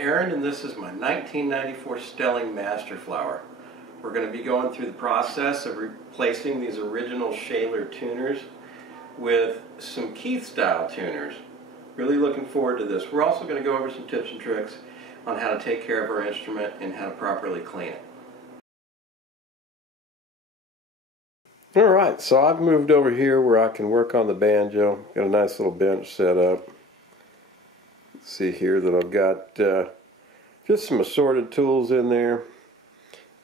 Aaron, and this is my 1994 Stelling Master Flower. We're going to be going through the process of replacing these original Shaler tuners with some Keith style tuners. Really looking forward to this. We're also going to go over some tips and tricks on how to take care of our instrument and how to properly clean it. Alright, so I've moved over here where I can work on the banjo. Got a nice little bench set up. See here that I've got just some assorted tools in there,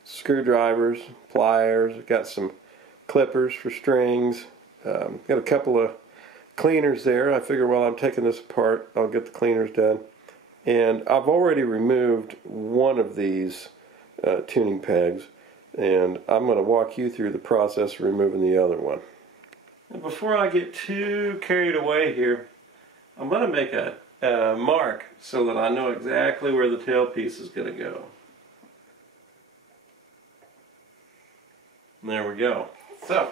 screwdrivers, pliers, got some clippers for strings, got a couple of cleaners there. I figure while I'm taking this apart I'll get the cleaners done, and I've already removed one of these tuning pegs, and I'm going to walk you through the process of removing the other one. And before I get too carried away here, I'm going to make a mark so that I know exactly where the tailpiece is going to go. And there we go. So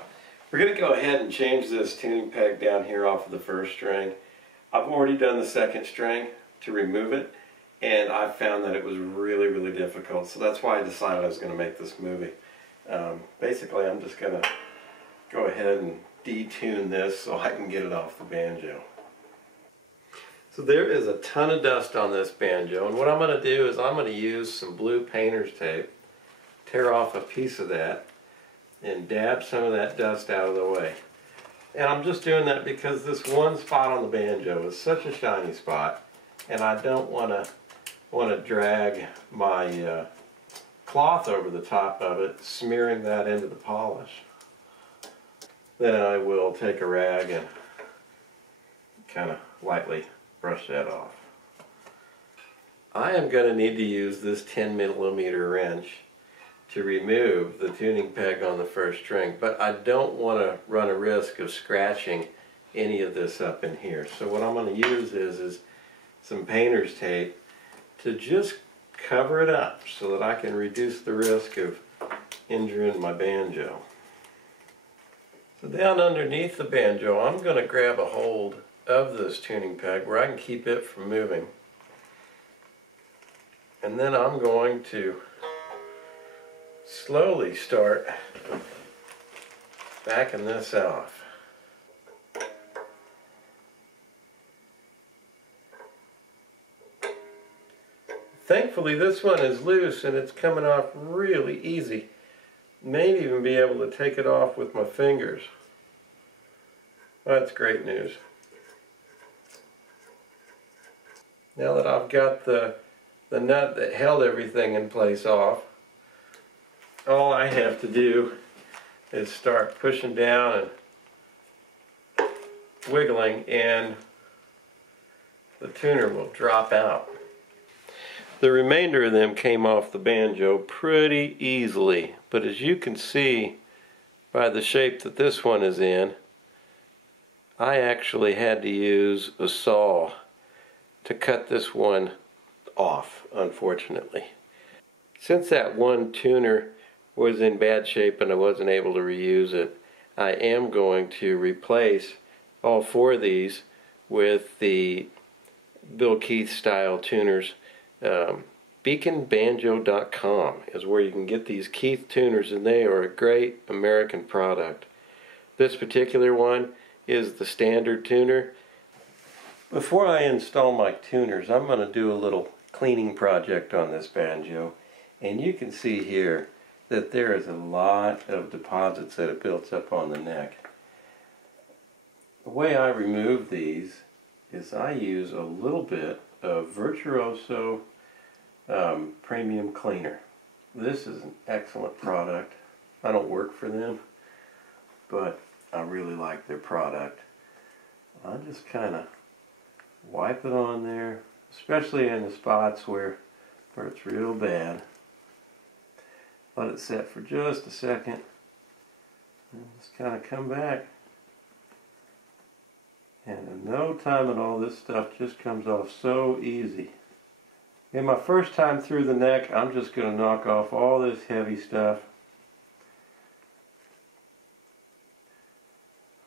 we're going to go ahead and change this tuning peg down here off of the first string. I've already done the second string to remove it, and I found that it was really difficult, so that's why I decided I was going to make this movie. Basically I'm just going to go ahead and detune this so I can get it off the banjo. So there is a ton of dust on this banjo, and what I'm going to do is I'm going to use some blue painter's tape, tear off a piece of that, and dab some of that dust out of the way. And I'm just doing that because this one spot on the banjo is such a shiny spot, and I don't want to drag my cloth over the top of it, smearing that into the polish. Then I will take a rag and kind of lightly brush that off. I am going to need to use this 10mm wrench to remove the tuning peg on the first string, but I don't want to run a risk of scratching any of this up in here. So what I'm going to use is some painter's tape to just cover it up so that I can reduce the risk of injuring my banjo. So down underneath the banjo, I'm going to grab a hold of this tuning peg where I can keep it from moving, and then I'm going to slowly start backing this off. Thankfully this one is loose and it's coming off really easy. May even be able to take it off with my fingers. That's great news. Now that I've got the nut that held everything in place off, all I have to do is start pushing down and wiggling, and the tuner will drop out. The remainder of them came off the banjo pretty easily, but as you can see by the shape that this one is in, I actually had to use a saw to cut this one off, unfortunately. Since that one tuner was in bad shape and I wasn't able to reuse it, I am going to replace all four of these with the Bill Keith style tuners. BeaconBanjo.com is where you can get these Keith tuners, and they are a great American product. This particular one is the standard tuner. Before I install my tuners, I'm going to do a little cleaning project on this banjo, and you can see here that there is a lot of deposits that have built up on the neck. The way I remove these is I use a little bit of Virtuoso Premium Cleaner. This is an excellent product. I don't work for them, but I really like their product. I just kind of wipe it on there, especially in the spots where it's real bad. Let it set for just a second, and just kind of come back. And in no time at all, this stuff just comes off so easy. In my first time through the neck, I'm just going to knock off all this heavy stuff.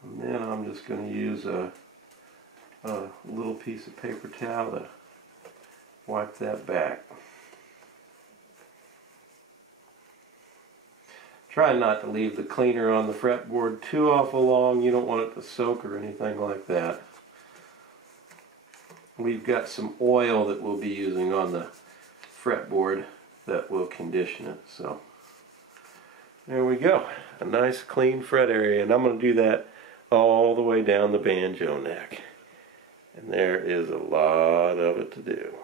And then I'm just going to use a little piece of paper towel to wipe that back. Try not to leave the cleaner on the fretboard too awful long. You don't want it to soak or anything like that. We've got some oil that we'll be using on the fretboard that will condition it. So there we go. A nice clean fret area. And I'm going to do that all the way down the banjo neck. And there is a lot of it to do.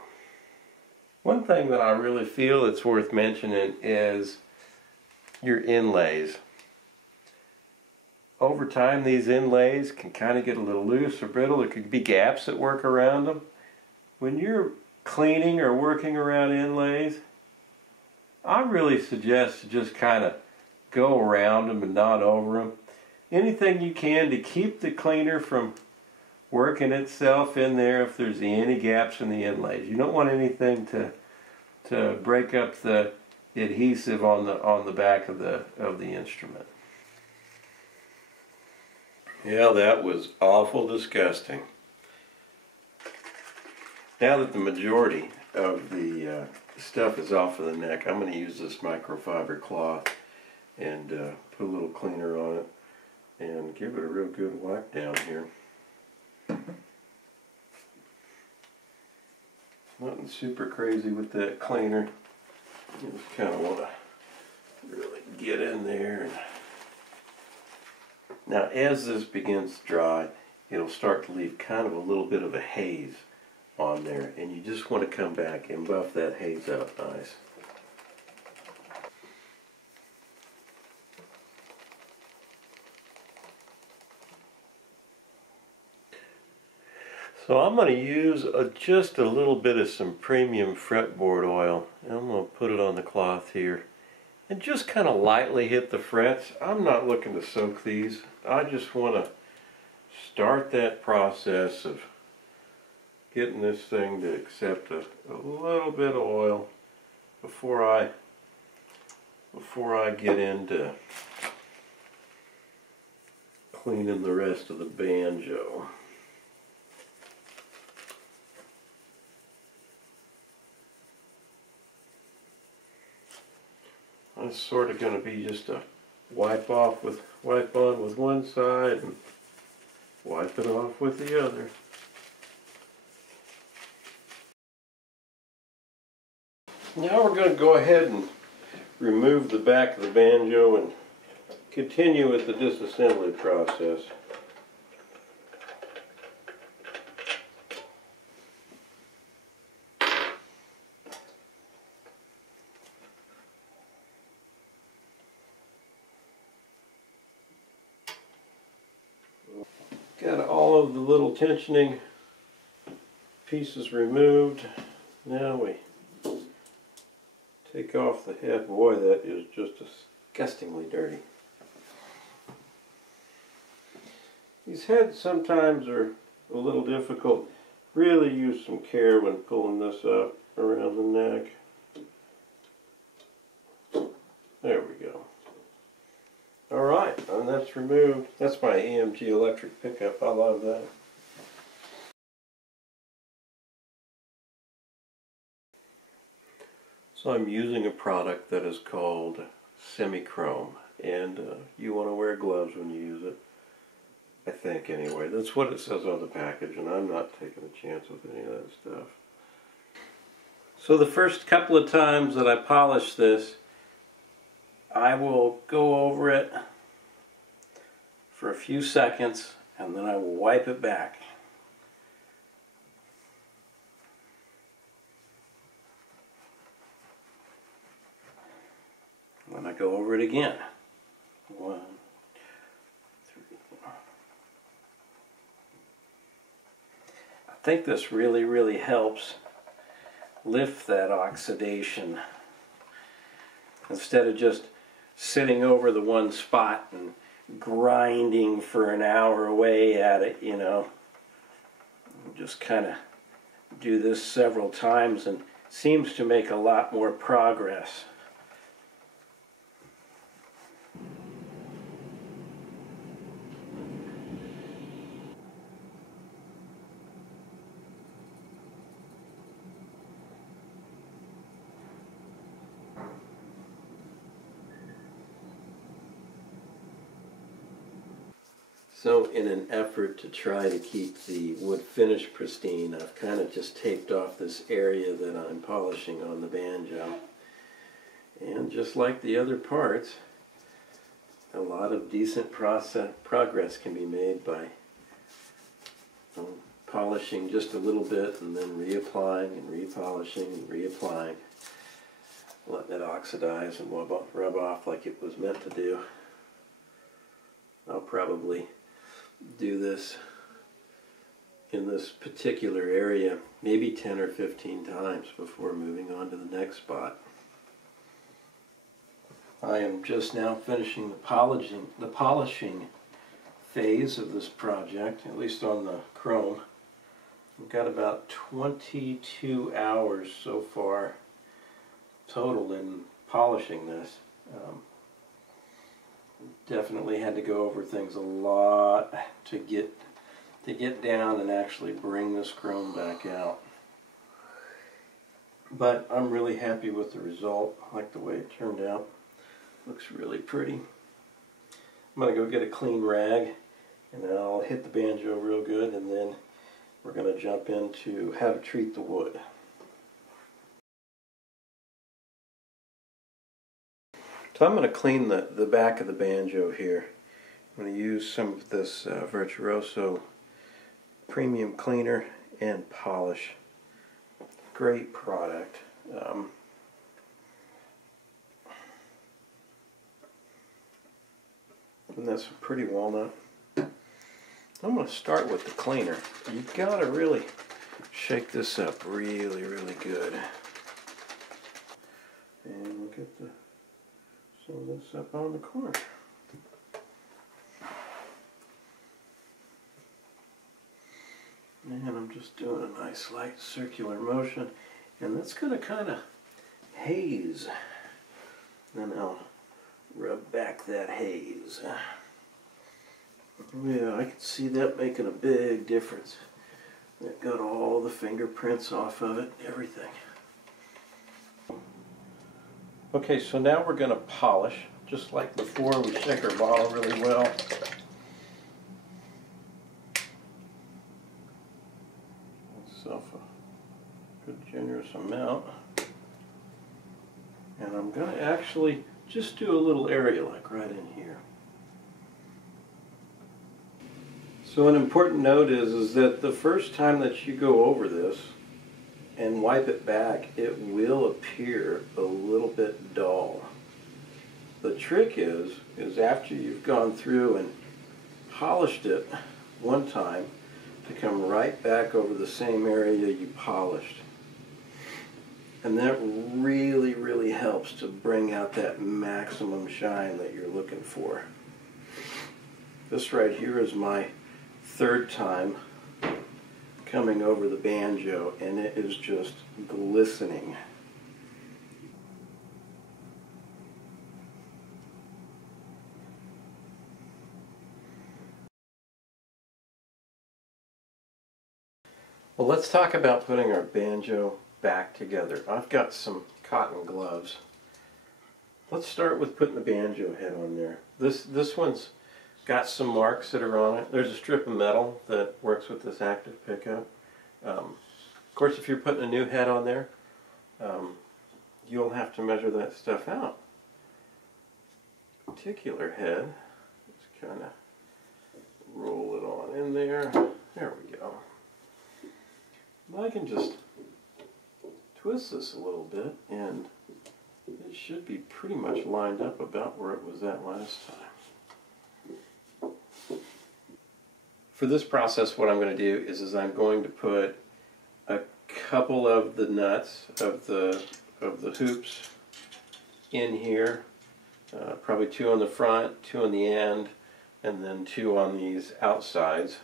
One thing that I really feel it's worth mentioning is your inlays. Over time, these inlays can kind of get a little loose or brittle. There could be gaps that work around them. When you're cleaning or working around inlays, I really suggest to just kind of go around them and not over them. Anything you can to keep the cleaner from working itself in there if there's any gaps in the inlays. You don't want anything to break up the adhesive on the back of the instrument. Yeah, that was awful disgusting. Now that the majority of the stuff is off of the neck, I'm going to use this microfiber cloth and put a little cleaner on it and give it a real good wipe down here. Nothing super crazy with that cleaner. You just kind of want to really get in there. Now as this begins to dry, it'll start to leave kind of a little bit of a haze on there, and you just want to come back and buff that haze out nice. So I'm going to use just a little bit of some premium fretboard oil, and I'm going to put it on the cloth here and just kind of lightly hit the frets. I'm not looking to soak these. I just want to start that process of getting this thing to accept a little bit of oil before I get into cleaning the rest of the banjo. It's sort of going to be just a wipe on with one side and wipe it off with the other. Now we're going to go ahead and remove the back of the banjo and continue with the disassembly process. Got all of the little tensioning pieces removed. Now we take off the head. Boy, that is just disgustingly dirty. These heads sometimes are a little difficult. Really use some care when pulling this up around the neck. There we go. Alright, and that's removed. That's my EMG electric pickup. I love that. So I'm using a product that is called semi-chrome, and you want to wear gloves when you use it. I think anyway. That's what it says on the package, and I'm not taking a chance with any of that stuff. So the first couple of times that I polish this, I will go over it for a few seconds and then I will wipe it back. Then I go over it again. 1, 3. I think this really helps lift that oxidation instead of just sitting over the one spot and grinding for an hour away at it, you know. Just kind of do this several times and seems to make a lot more progress. So in an effort to try to keep the wood finish pristine, I've kind of just taped off this area that I'm polishing on the banjo. And just like the other parts, a lot of decent progress can be made by polishing just a little bit and then reapplying and repolishing and reapplying, letting it oxidize and rub off like it was meant to do. I'll probably do this in this particular area maybe 10 or 15 times before moving on to the next spot. I am just now finishing the polishing phase of this project, at least on the chrome. I've got about 22 hours so far total in polishing this. Definitely had to go over things a lot to get down and actually bring this chrome back out. But I'm really happy with the result. I like the way it turned out. Looks really pretty. I'm going to go get a clean rag and then I'll hit the banjo real good, and then we're going to jump into how to treat the wood. So I'm going to clean the back of the banjo here. I'm going to use some of this Virtuoso premium cleaner and polish. Great product. And that's some pretty walnut. I'm going to start with the cleaner. You've got to really shake this up really, really good. And we'll get some of this up on the corner. And I'm just doing a nice light circular motion, and that's going to kind of haze. Then I'll rub back that haze. Yeah, I can see that making a big difference. It got all the fingerprints off of it, everything. Okay, so now we're going to polish. Just like before, we shake our bottle really well. Myself a good generous amount. And I'm going to actually just do a little area like right in here. So an important note is that the first time that you go over this and wipe it back, it will appear a little bit dull. The trick is after you've gone through and polished it one time, to come right back over the same area you polished. And that really, really helps to bring out that maximum shine that you're looking for. This right here is my third time coming over the banjo, and it is just glistening. Well, let's talk about putting our banjo back together. I've got some cotton gloves. Let's start with putting the banjo head on there. This one's got some marks that are on it. There's a strip of metal that works with this active pickup. Of course, if you're putting a new head on there, you'll have to measure that stuff out. Particular head, just kind of roll it on in there. There we go. I can just twist this a little bit, and it should be pretty much lined up about where it was at last time. For this process, what I'm going to do is I'm going to put a couple of the nuts of the hoops in here, probably 2 on the front, 2 on the end, and then 2 on these outsides.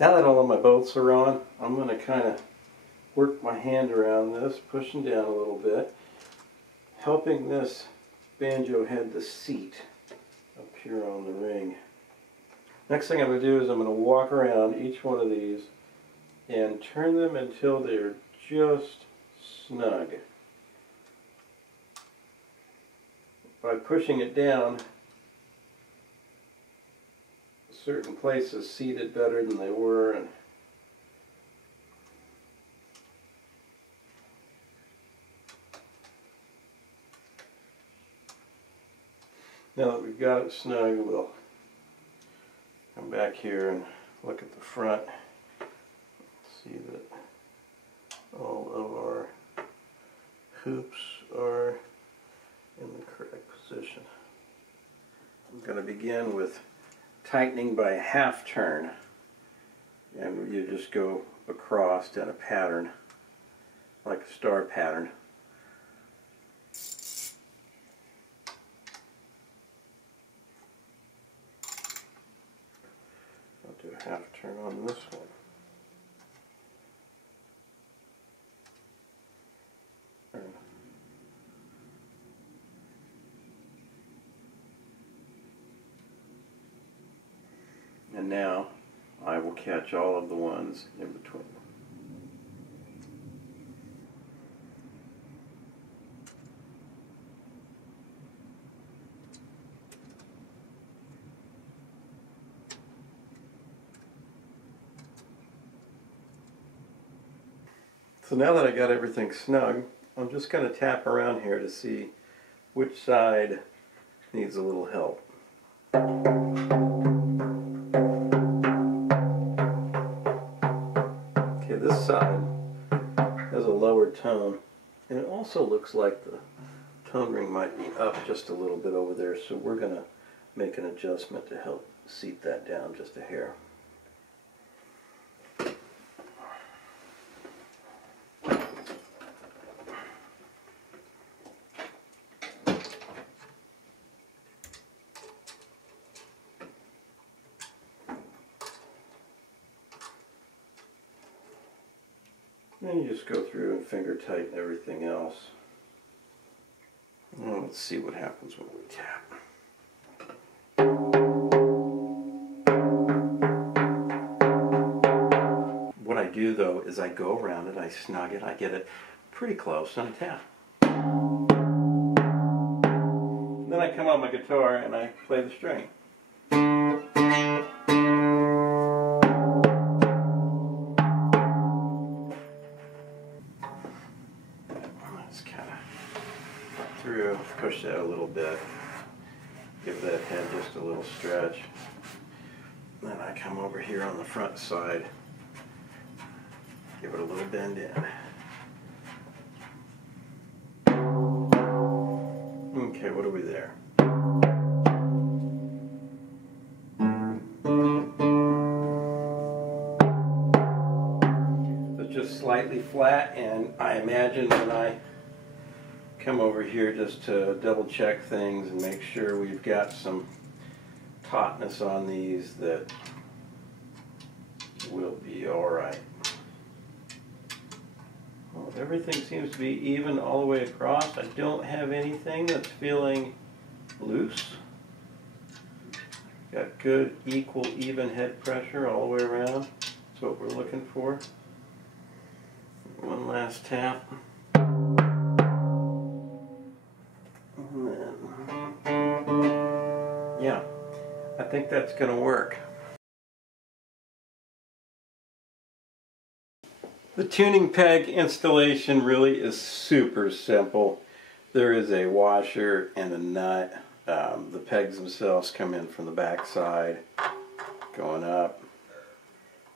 Now that all of my bolts are on, I'm going to kind of work my hand around this, pushing down a little bit. helping this banjo head the seat up here on the ring. Next thing I'm going to do is I'm going to walk around each one of these and turn them until they're just snug. By pushing it down, certain places seated better than they were, and now that we've got it snug, we'll come back here and look at the front. See that all of our hoops are in the correct position. I'm going to begin with tightening by a half turn, and you just go across in a pattern, like a star pattern. I'll do a half turn on this one. And now I will catch all of the ones in between. So now that I got everything snug, I'm just going to tap around here to see which side needs a little help. This side has a lower tone, and it also looks like the tone ring might be up just a little bit over there, so we're going to make an adjustment to help seat that down just a hair. And you just go through and finger tighten everything else. Now let's see what happens when we tap. What I do though is I go around it, I snug it, I get it pretty close, and I tap. Then I come on my guitar and I play the string. Through, push that a little bit, give that head just a little stretch. Then I come over here on the front side, give it a little bend in. Okay, what are we there? It's just slightly flat, and I imagine when I come over here just to double check things and make sure we've got some tautness on these, that will be alright. Well, everything seems to be even all the way across. I don't have anything that's feeling loose. Got good, equal, even head pressure all the way around. That's what we're looking for. One last tap. Yeah, I think that's going to work. The tuning peg installation really is super simple. There is a washer and a nut. The pegs themselves come in from the back side, going up.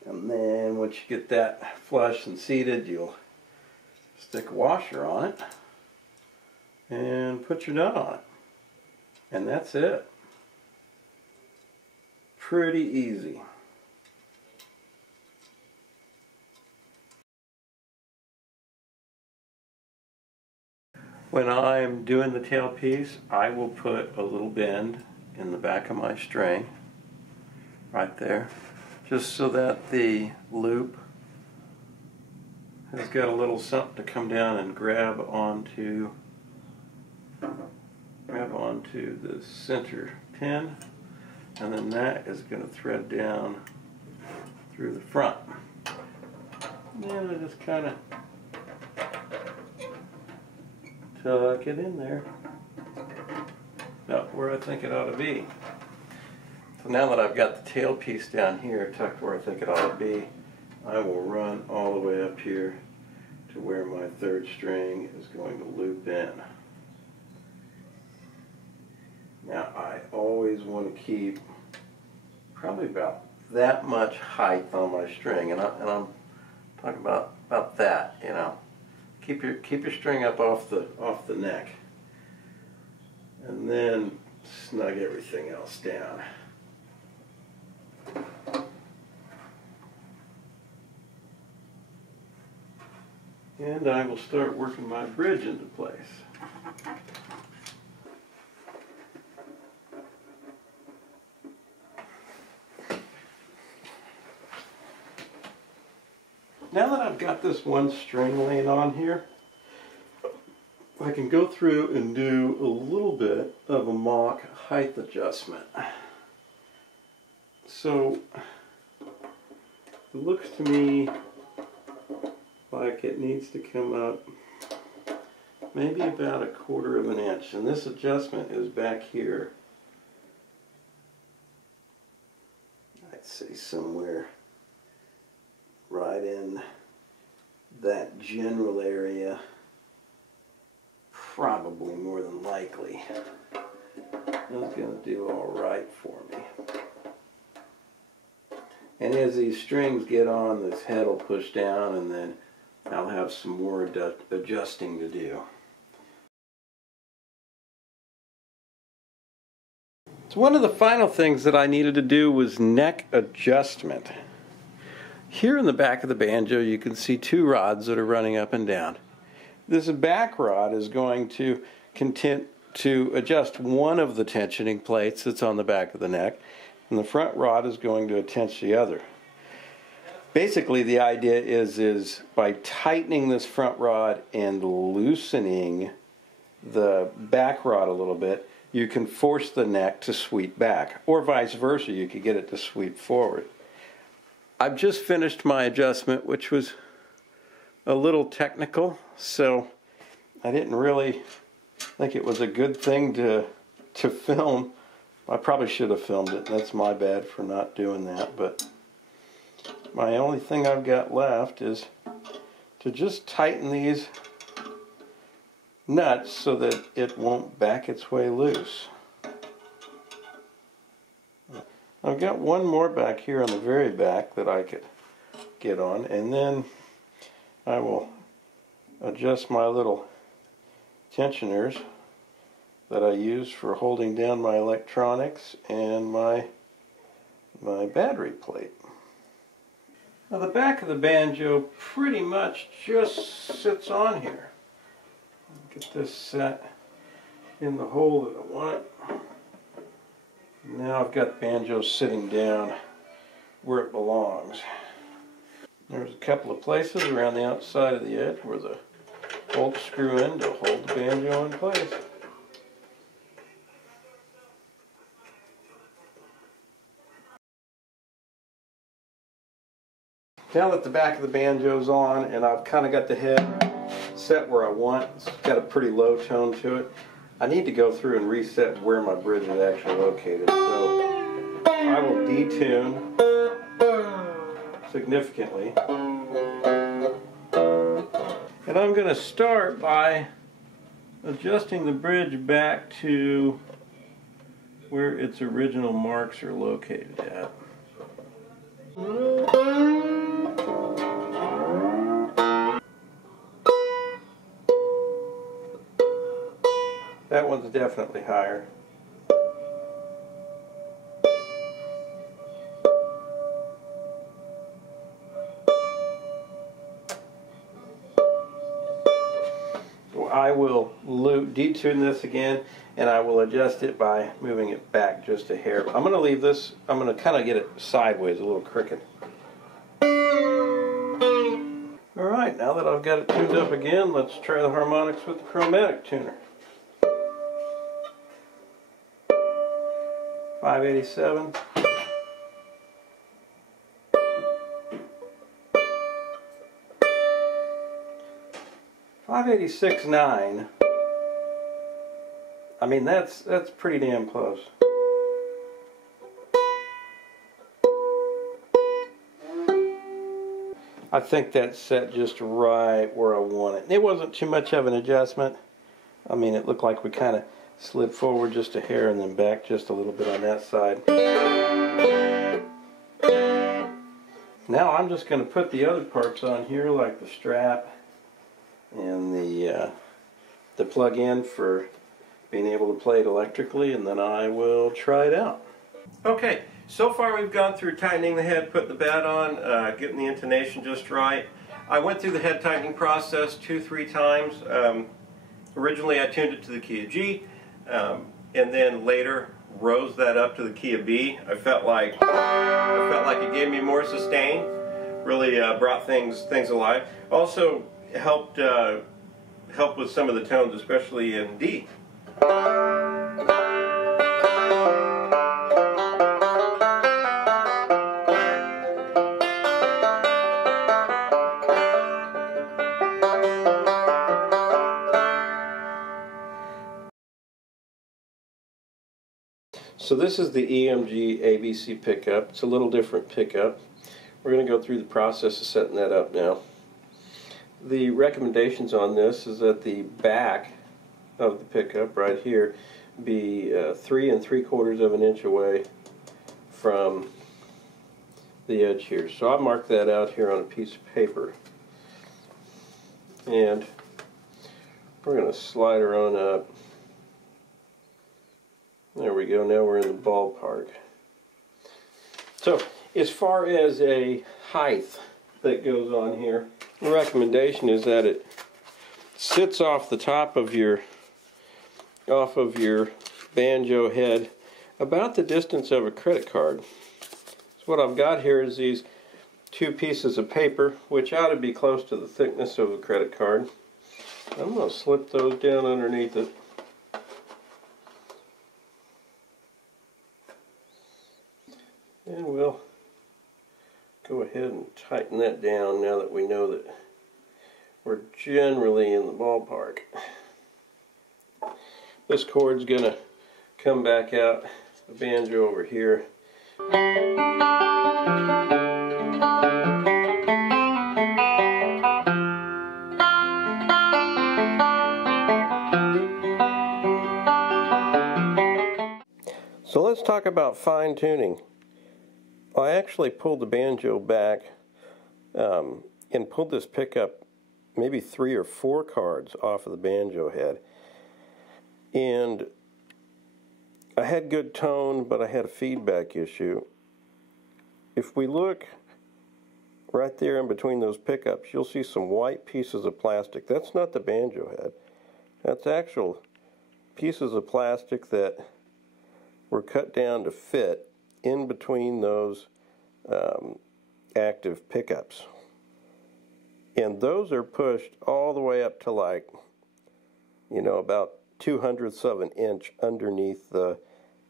And then once you get that flush and seated, you'll stick a washer on it and put your nut on it. And that's it. Pretty easy. When I'm doing the tailpiece, I will put a little bend in the back of my string, right there, just so that the loop has got a little something to come down and grab onto grab onto the center pin, and then that is going to thread down through the front. And then I just kind of tuck it in there, about where I think it ought to be. So now that I've got the tailpiece down here tucked where I think it ought to be, I will run all the way up here to where my third string is going to loop in. Now I always want to keep probably about that much height on my string, and I'm talking about that, you know. Keep your string up off the neck, and then snug everything else down. And I will start working my bridge into place. Now that I've got this one string laying on here, I can go through and do a little bit of a mock height adjustment. So it looks to me like it needs to come up maybe about 1/4 of an inch, and this adjustment is back here. I'd say somewhere right in that general area, probably more than likely. That's going to do all right for me. And as these strings get on, this head will push down, and then I'll have some more adjusting to do. So one of the final things that I needed to do was neck adjustment. Here in the back of the banjo you can see 2 rods that are running up and down. This back rod is going to adjust one of the tensioning plates that's on the back of the neck, and the front rod is going to attach the other. Basically the idea is by tightening this front rod and loosening the back rod a little bit, you can force the neck to sweep back, or vice versa, you could get it to sweep forward. I've just finished my adjustment, which was a little technical, so I didn't really think it was a good thing to film. I probably should have filmed it. That's my bad for not doing that, but my only thing I've got left is to just tighten these nuts so that it won't back its way loose. I've got one more back here on the very back that I could get on, and then I will adjust my little tensioners that I use for holding down my electronics and my battery plate. Now the back of the banjo pretty much just sits on here. Get this set in the hole that I want it. Now I've got the banjo sitting down where it belongs. There's a couple of places around the outside of the edge where the bolts screw in to hold the banjo in place. Now that the back of the banjo's on and I've kind of got the head set where I want, it's got a pretty low tone to it, I need to go through and reset where my bridge is actually located. So I will detune significantly. And I'm going to start by adjusting the bridge back to where its original marks are located at. That one's definitely higher. So I will detune this again, and I will adjust it by moving it back just a hair. I'm going to leave this, I'm going to kind of get it sideways, a little crooked. Alright, now that I've got it tuned up again, let's try the harmonics with the chromatic tuner. 587. .586.9. I mean, that's pretty damn close. I think that's set just right where I want it. It wasn't too much of an adjustment. I mean, it looked like we kind of slid forward just a hair and then back just a little bit on that side. Now I'm just going to put the other parts on here, like the strap and the plug-in for being able to play it electrically, and then I will try it out. Okay, so far we've gone through tightening the head, putting the bat on, getting the intonation just right. I went through the head tightening process 2-3 times. Originally I tuned it to the key of G, and then later rose that up to the key of B. I felt like it gave me more sustain, really brought things alive. Also helped with some of the tones, especially in D. So this is the EMG ABC Pickup. It's a little different pickup. We're going to go through the process of setting that up now. The recommendations on this is that the back of the pickup right here be 3 3/4 of an inch away from the edge here. So I marked that out here on a piece of paper. And we're going to slide her on up. There we go, now we're in the ballpark. So, as far as a height that goes on here, the recommendation is that it sits off the top of your banjo head about the distance of a credit card. So what I've got here is these 2 pieces of paper, which ought to be close to the thickness of a credit card. I'm going to slip those down underneath it. And we'll go ahead and tighten that down now that we know that we're generally in the ballpark. This cord's going to come back out the banjo over here. So let's talk about fine tuning. I actually pulled the banjo back and pulled this pickup maybe 3 or 4 cards off of the banjo head. And I had good tone, but I had a feedback issue. If we look right there in between those pickups, you'll see some white pieces of plastic. That's not the banjo head. That's actual pieces of plastic that were cut down to fit in between those active pickups. And those are pushed all the way up to, like, about 2/100ths of an inch underneath the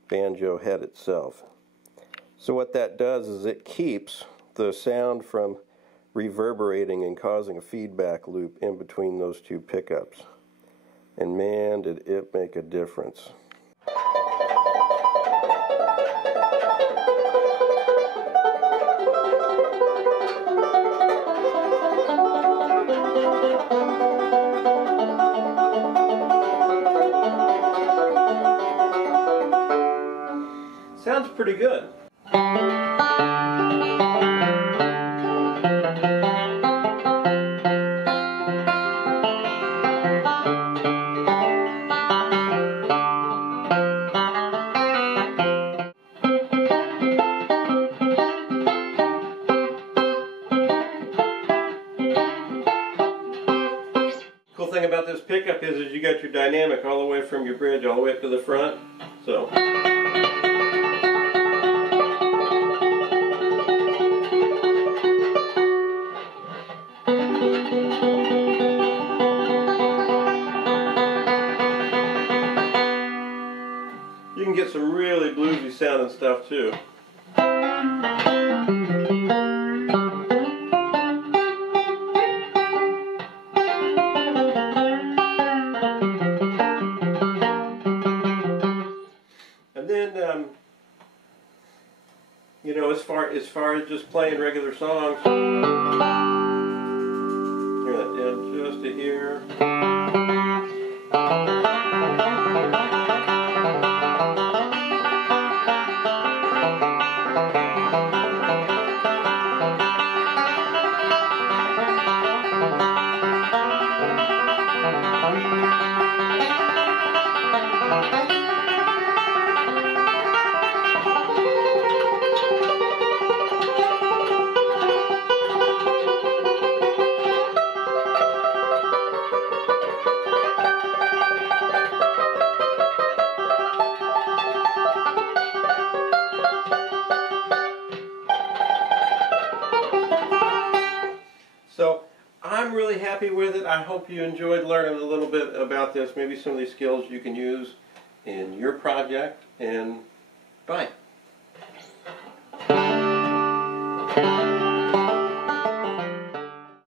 banjo head itself. So what that does is it keeps the sound from reverberating and causing a feedback loop in between those 2 pickups. And man, did it make a difference. Sounds pretty good. Cool thing about this pickup is you got your dynamic all the way from your bridge all the way up to the front. So you can get some really really bluesy sounding stuff too. And then, you know, as far as just playing regular songs, turn that down just to here. So I'm really happy with it. I hope you enjoyed learning a little bit about this. Maybe some of these skills you can use in your project. And bye.